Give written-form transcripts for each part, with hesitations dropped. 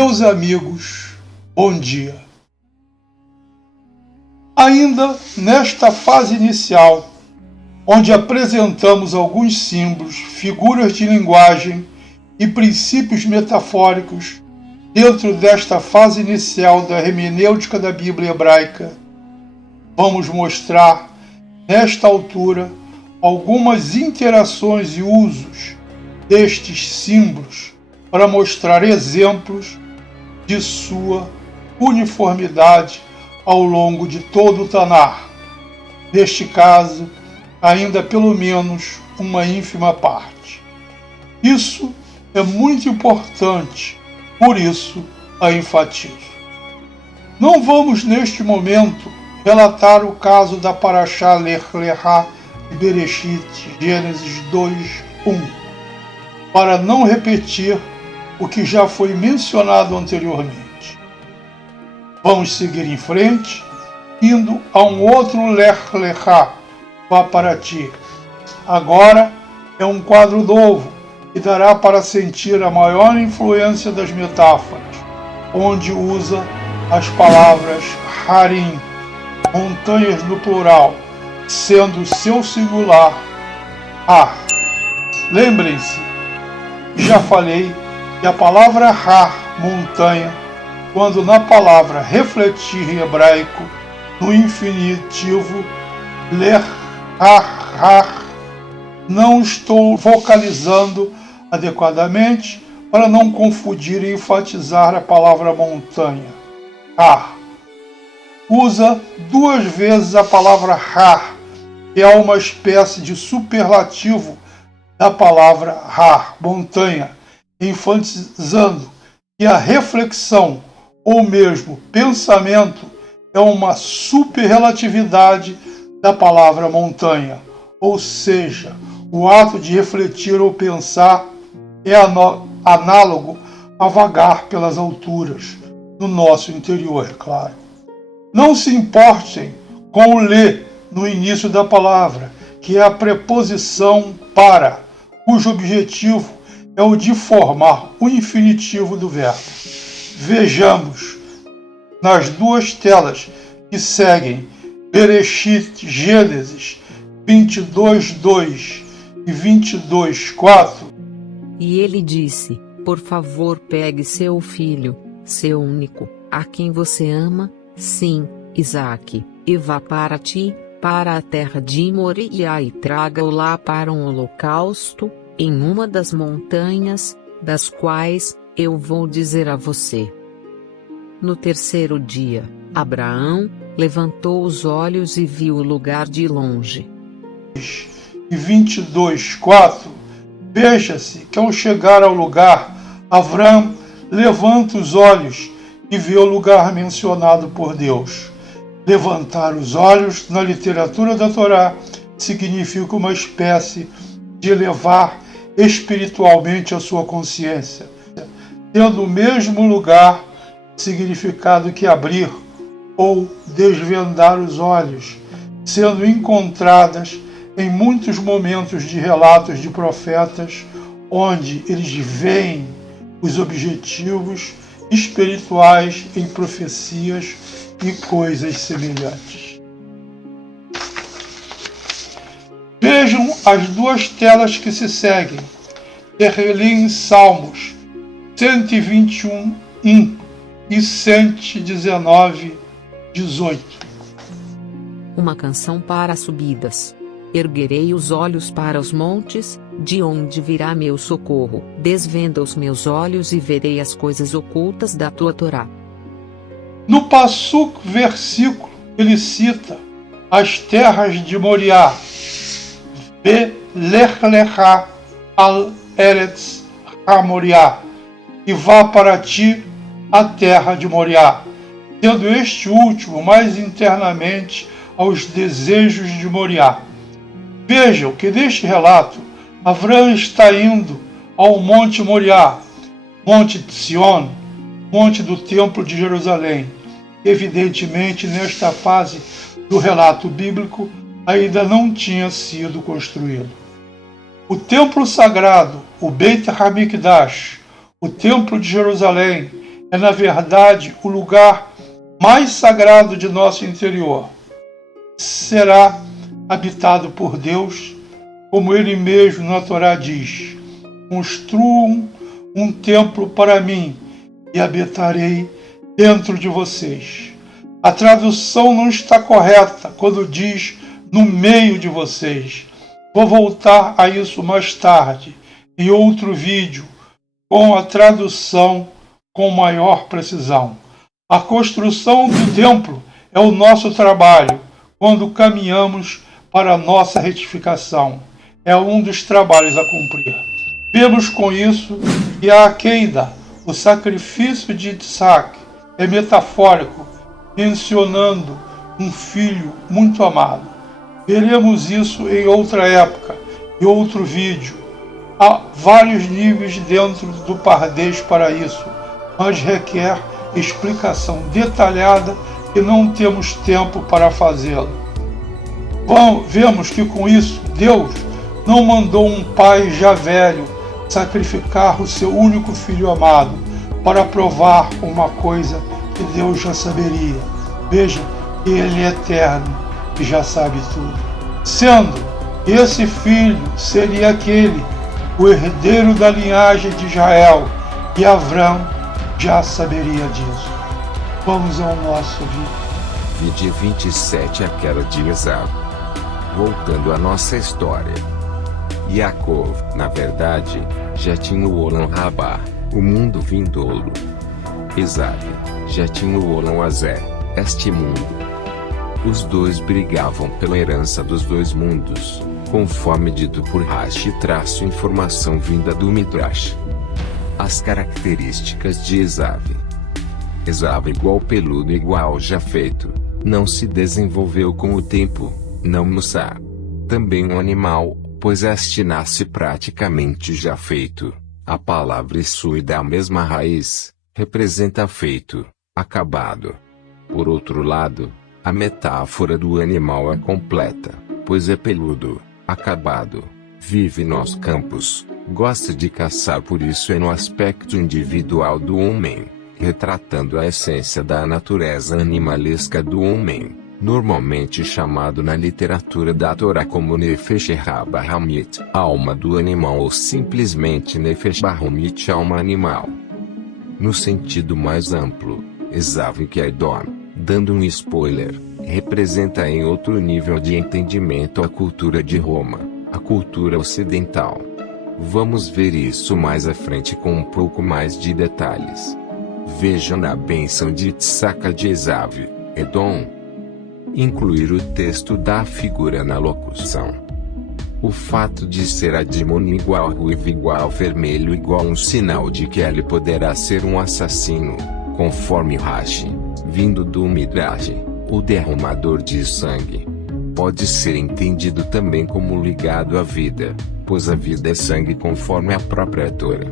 Meus amigos, bom dia. Ainda nesta fase inicial, onde apresentamos alguns símbolos, figuras de linguagem e princípios metafóricos dentro desta fase inicial da hermenêutica da Bíblia hebraica, vamos mostrar, nesta altura, algumas interações e usos destes símbolos para mostrar exemplos de sua uniformidade ao longo de todo o Tanar. Neste caso, ainda pelo menos uma ínfima parte. Isso é muito importante, por isso a enfatizo. Não vamos neste momento relatar o caso da Parashá Lech Lechá de Bereshit, Gênesis 2:1, para não repetir o que já foi mencionado anteriormente. Vamos seguir em frente, indo a um outro Lech Lechá, Vá para ti. Agora é um quadro novo e dará para sentir a maior influência das metáforas, onde usa as palavras Harim, montanhas no plural, sendo seu singular Har. Lembrem-se, já falei que a palavra Har, montanha, quando na palavra refletir em hebraico, no infinitivo Ler Har, não estou vocalizando adequadamente para não confundir e enfatizar a palavra montanha. Har. Usa duas vezes a palavra Har, que é uma espécie de superlativo da palavra Har, montanha, enfatizando que a reflexão, ou mesmo pensamento, é uma superrelatividade da palavra montanha, ou seja, o ato de refletir ou pensar é análogo a vagar pelas alturas, no nosso interior, é claro. Não se importem com o lê no início da palavra, que é a preposição para, cujo objetivo é o de formar o infinitivo do verbo. Vejamos nas duas telas que seguem Bereshit, Gênesis 22:2 e 22:4. E ele disse: por favor, pegue seu filho, seu único, a quem você ama, sim, Isaque, e vá para ti, para a terra de Moriá e traga-o lá para um holocausto, em uma das montanhas, das quais eu vou dizer a você. No terceiro dia, Abraão levantou os olhos e viu o lugar de longe. E 22:4, veja-se que ao chegar ao lugar, Abraão levanta os olhos e vê o lugar mencionado por Deus. Levantar os olhos na literatura da Torá significa uma espécie de elevar espiritualmente a sua consciência, tendo o mesmo lugar significado que abrir ou desvendar os olhos, sendo encontradas em muitos momentos de relatos de profetas, onde eles veem os objetivos espirituais em profecias e coisas semelhantes. Vejam as duas telas que se seguem. Terrelim Salmos 121 e 119:18. Uma canção para subidas. Erguerei os olhos para os montes, de onde virá meu socorro. Desvenda os meus olhos e verei as coisas ocultas da tua Torá. No Passuk versículo, ele cita as terras de Moriá, Lech Lechá al Eretz HaMoriá, e vá para ti a terra de Moriá, tendo este último mais internamente aos desejos de Moriá. Vejam que neste relato, Abraão está indo ao Monte Moriá, Monte Sion, Monte do Templo de Jerusalém. Evidentemente, nesta fase do relato bíblico, ainda não tinha sido construído. O templo sagrado, o Beit HaMikdash, o templo de Jerusalém, é, na verdade, o lugar mais sagrado de nosso interior. Será habitado por Deus, como Ele mesmo na Torá diz: construam um templo para mim e habitarei dentro de vocês. A tradução não está correta quando diz no meio de vocês. Vou voltar a isso mais tarde, em outro vídeo, com a tradução com maior precisão. A construção do templo é o nosso trabalho quando caminhamos para a nossa retificação. É um dos trabalhos a cumprir. Vemos com isso que a Akeida, o sacrifício de Isaac, é metafórico, mencionando um filho muito amado. Veremos isso em outra época, em outro vídeo. Há vários níveis dentro do Pardês para isso, mas requer explicação detalhada e não temos tempo para fazê-lo. Vemos que com isso Deus não mandou um pai já velho sacrificar o seu único filho amado para provar uma coisa que Deus já saberia. Veja que Ele é eterno e já sabe tudo. Sendo esse filho seria aquele, o herdeiro da linhagem de Israel, e Avrão já saberia disso. Vamos ao nosso vídeo. Vídeo 27, a queda de Esaú. Voltando à nossa história. Yaakov, na verdade, já tinha o Olam Rabá, o mundo vindouro. Esaú já tinha o Olam Azé, este mundo. Os dois brigavam pela herança dos dois mundos, conforme dito por Rashi / informação vinda do Midrash. As características de Esaú. Esaú igual peludo igual Jafeto, não se desenvolveu com o tempo, não Mussá. Também um animal, pois este nasce praticamente já feito. A palavra Isui da mesma raiz, representa feito, acabado. Por outro lado, a metáfora do animal é completa, pois é peludo, acabado, vive nos campos, gosta de caçar, por isso é no aspecto individual do homem, retratando a essência da natureza animalesca do homem, normalmente chamado na literatura da Torá como Nefesh Bahamit, alma do animal, ou simplesmente Nefesh Bahamit, alma animal. No sentido mais amplo, Esaú que Edom, dando um spoiler, representa em outro nível de entendimento a cultura de Roma, a cultura ocidental. Vamos ver isso mais à frente com um pouco mais de detalhes. Vejam na bênção de Tzaka de Esaú, Edom. Incluir o texto da figura na locução. O fato de ser Admon igual ruivo igual vermelho igual um sinal de que ele poderá ser um assassino, conforme Rashi, vindo do Midrash, o derramador de sangue. Pode ser entendido também como ligado à vida, pois a vida é sangue conforme a própria Torá.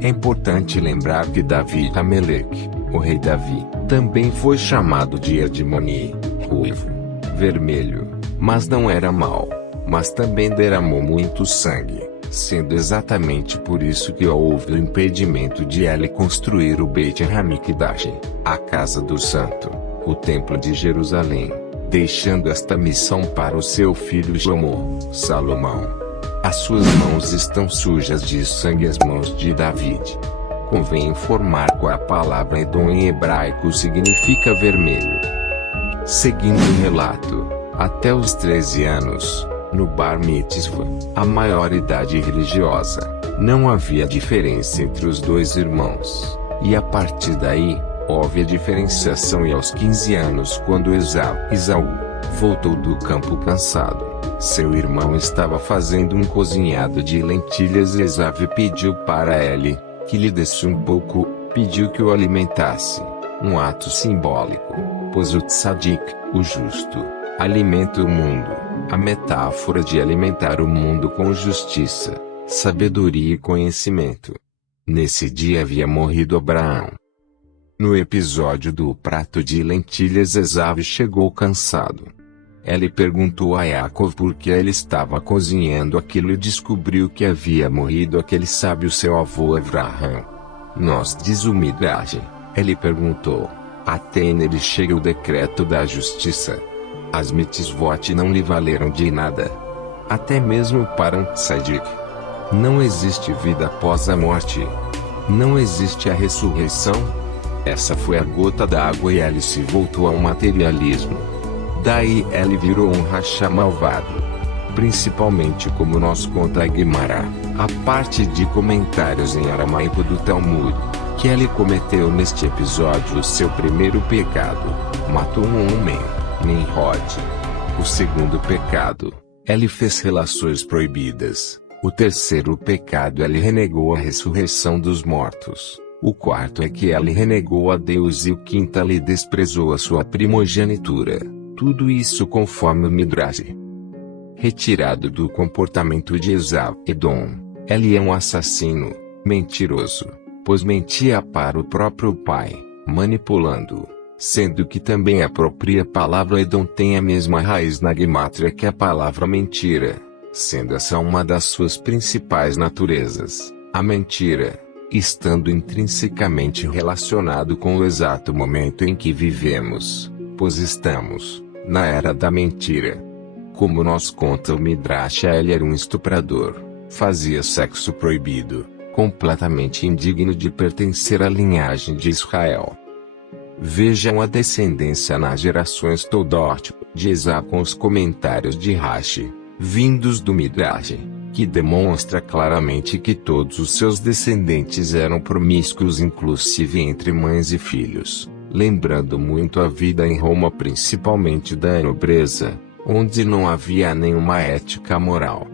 É importante lembrar que Davi Amelec, o rei Davi, também foi chamado de Admoni, ruivo, vermelho, mas não era mau, mas também derramou muito sangue, sendo exatamente por isso que houve o impedimento de ele construir o Beit HaMikdash, a casa do santo, o templo de Jerusalém, deixando esta missão para o seu filho Salomão. As suas mãos estão sujas de sangue, as mãos de David. Convém informar que a palavra Edom em hebraico significa vermelho. Seguindo o relato, até os 13 anos, no Bar Mitzvah, a maioridade religiosa, não havia diferença entre os dois irmãos, e a partir daí, houve a diferenciação, e aos 15 anos, quando Esaú voltou do campo cansado, seu irmão estava fazendo um cozinhado de lentilhas e Esaú pediu para ele que lhe desse um pouco, pediu que o alimentasse, um ato simbólico, pois o tzadik, o justo, alimenta o mundo, a metáfora de alimentar o mundo com justiça, sabedoria e conhecimento. Nesse dia havia morrido Abraão. No episódio do prato de lentilhas, Esaú chegou cansado. Ele perguntou a Yaakov por que ele estava cozinhando aquilo e descobriu que havia morrido aquele sábio seu avô Avraham. Nós diz o Midrash. Ele perguntou. Até nele chega o decreto da justiça. As mitzvot não lhe valeram de nada. Até mesmo para um tzadik. Não existe vida após a morte. Não existe a ressurreição. Essa foi a gota d'água e ele se voltou ao materialismo. Daí ele virou um rachá malvado. Principalmente como nos conta a Guimará, a parte de comentários em aramaico do Talmud, que ele cometeu neste episódio o seu primeiro pecado, matou um homem, Nimrod. O segundo pecado, ele fez relações proibidas. O terceiro pecado, ele renegou a ressurreição dos mortos. O quarto é que ele renegou a Deus e o quinto, ele desprezou a sua primogenitura. Tudo isso conforme o Midrash. Retirado do comportamento de Esaú, Edom, ele é um assassino, mentiroso, pois mentia para o próprio pai, manipulando, sendo que também a própria palavra Edom tem a mesma raiz na gemátria que a palavra mentira, sendo essa uma das suas principais naturezas, a mentira, estando intrinsecamente relacionado com o exato momento em que vivemos, pois estamos na era da mentira. Como nos conta o Midrash, ele era um estuprador, fazia sexo proibido, completamente indigno de pertencer à linhagem de Israel. Vejam a descendência nas gerações Toldot de Esaú com os comentários de Rashi, vindos do Midrash, que demonstra claramente que todos os seus descendentes eram promíscuos, inclusive entre mães e filhos, lembrando muito a vida em Roma, principalmente da nobreza, onde não havia nenhuma ética moral.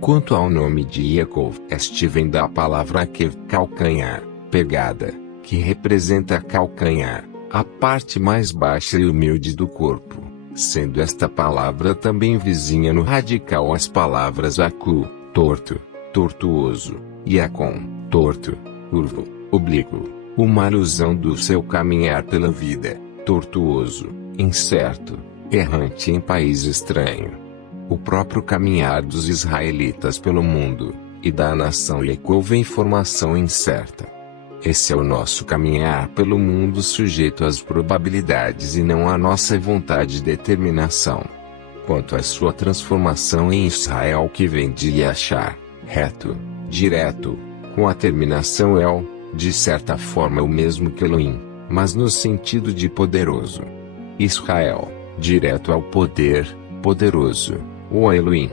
Quanto ao nome de Yaakov, este vem da palavra Akev, calcanhar, pegada, que representa calcanhar, a parte mais baixa e humilde do corpo, sendo esta palavra também vizinha no radical às palavras Aku, torto, tortuoso, e Akon, torto, curvo, oblíquo, uma alusão do seu caminhar pela vida, tortuoso, incerto, errante em país estranho. O próprio caminhar dos israelitas pelo mundo, e da nação Yaakov em formação incerta. Esse é o nosso caminhar pelo mundo, sujeito às probabilidades e não à nossa vontade e determinação. Quanto à sua transformação em Israel, que vem de Yashar, reto, direto, com a terminação El, de certa forma o mesmo que Elohim, mas no sentido de poderoso. Israel, direto ao poder, poderoso, ou Elohim.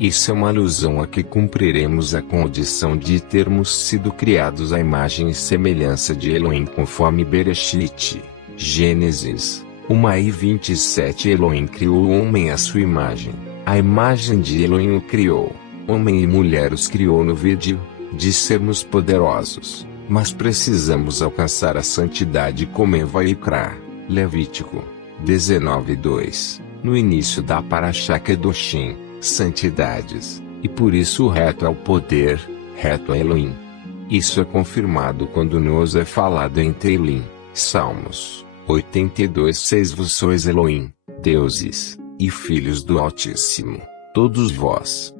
Isso é uma alusão a que cumpriremos a condição de termos sido criados à imagem e semelhança de Elohim, conforme Bereshit, Gênesis 1:27. Elohim criou o homem à sua imagem, a imagem de Elohim o criou, homem e mulher os criou no vídeo, de sermos poderosos, mas precisamos alcançar a santidade como em Vaikra, Levítico 19:2, no início da Parashá Kedoshim, santidades, e por isso o reto é o poder, reto é Elohim. Isso é confirmado quando nos é falado em Teilim, Salmos 82:6. Vós sois Elohim, deuses, e filhos do Altíssimo, todos vós.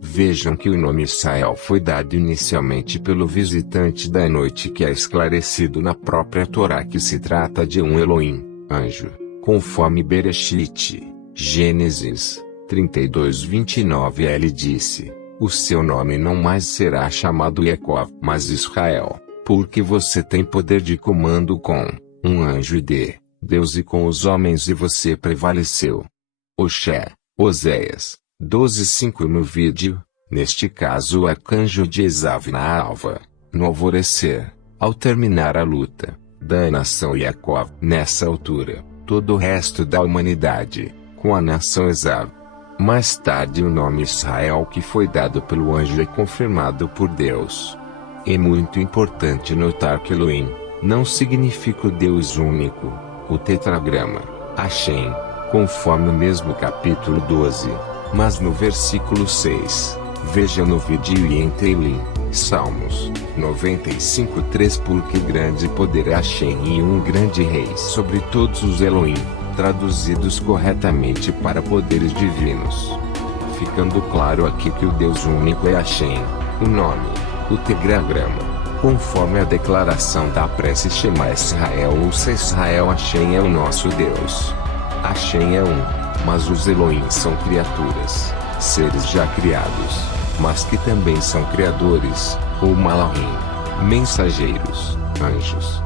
Vejam que o nome Israel foi dado inicialmente pelo visitante da noite, que é esclarecido na própria Torá que se trata de um Elohim, anjo, conforme Bereshit, Gênesis 32:29. Ele disse: o seu nome não mais será chamado Yaakov, mas Israel, porque você tem poder de comando com um anjo de Deus e com os homens, e você prevaleceu. Oséias 12:5. No vídeo, neste caso o arcanjo de Esaú na alva, no alvorecer, ao terminar a luta da nação Yaakov. Nessa altura, todo o resto da humanidade, com a nação Esaú. Mais tarde o nome Israel que foi dado pelo anjo é confirmado por Deus. É muito importante notar que Elohim não significa o Deus único, o tetragrama, Hashem, conforme o mesmo capítulo 12, mas no versículo 6, veja no vídeo e em Teilim, Salmos 95:3. Porque grande poder é Hashem e um grande rei sobre todos os Elohim, traduzidos corretamente para poderes divinos. Ficando claro aqui que o Deus único é Hashem, o nome, o tetragrama, Conforme a declaração da prece Shema Israel, ouça Israel, Hashem é o nosso Deus. Hashem é um, mas os Elohim são criaturas, seres já criados, mas que também são criadores, ou Malahim, mensageiros, anjos.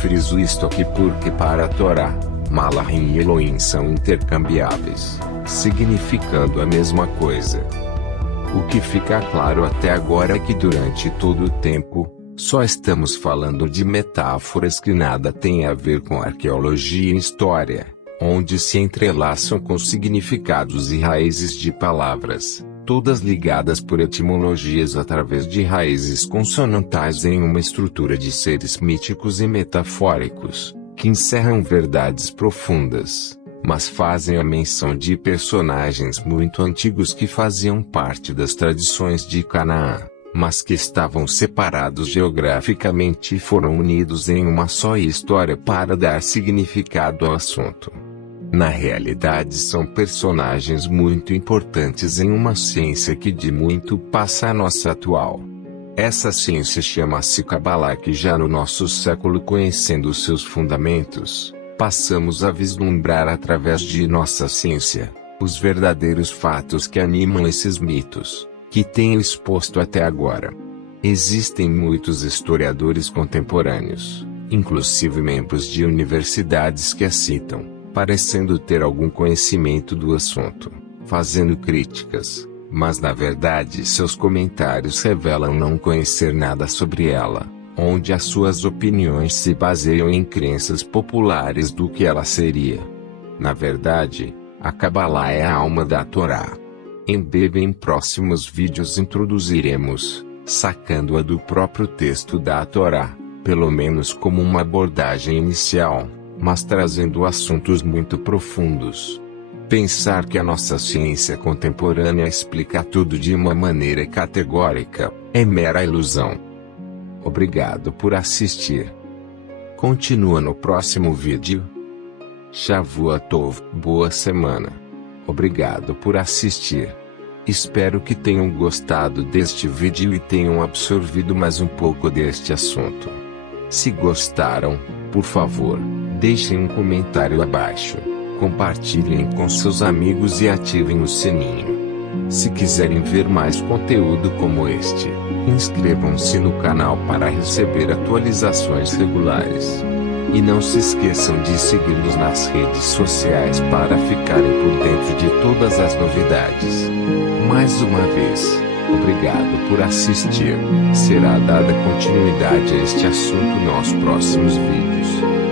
Friso isto aqui porque para a Torá, Malahim e Elohim são intercambiáveis, significando a mesma coisa. O que fica claro até agora é que durante todo o tempo, só estamos falando de metáforas que nada têm a ver com arqueologia e história, onde se entrelaçam com significados e raízes de palavras, todas ligadas por etimologias através de raízes consonantais em uma estrutura de seres míticos e metafóricos, que encerram verdades profundas, mas fazem a menção de personagens muito antigos que faziam parte das tradições de Canaã, mas que estavam separados geograficamente e foram unidos em uma só história para dar significado ao assunto. Na realidade, são personagens muito importantes em uma ciência que de muito passa a nossa atual. Essa ciência chama-se Kabbalah, que já no nosso século, conhecendo seus fundamentos, passamos a vislumbrar através de nossa ciência os verdadeiros fatos que animam esses mitos, que tenho exposto até agora. Existem muitos historiadores contemporâneos, inclusive membros de universidades, que a citam, parecendo ter algum conhecimento do assunto, fazendo críticas, mas na verdade seus comentários revelam não conhecer nada sobre ela, onde as suas opiniões se baseiam em crenças populares do que ela seria. Na verdade, a Kabbalah é a alma da Torá. Em breve, em próximos vídeos, introduziremos, sacando-a do próprio texto da Torá, pelo menos como uma abordagem inicial, mas trazendo assuntos muito profundos. Pensar que a nossa ciência contemporânea explica tudo de uma maneira categórica é mera ilusão. Obrigado por assistir. Continua no próximo vídeo. Shavua Tov, boa semana. Obrigado por assistir. Espero que tenham gostado deste vídeo e tenham absorvido mais um pouco deste assunto. Se gostaram, por favor, deixem um comentário abaixo, compartilhem com seus amigos e ativem o sininho. Se quiserem ver mais conteúdo como este, inscrevam-se no canal para receber atualizações regulares. E não se esqueçam de seguir-nos nas redes sociais para ficarem por dentro de todas as novidades. Mais uma vez, obrigado por assistir. Será dada continuidade a este assunto nos próximos vídeos.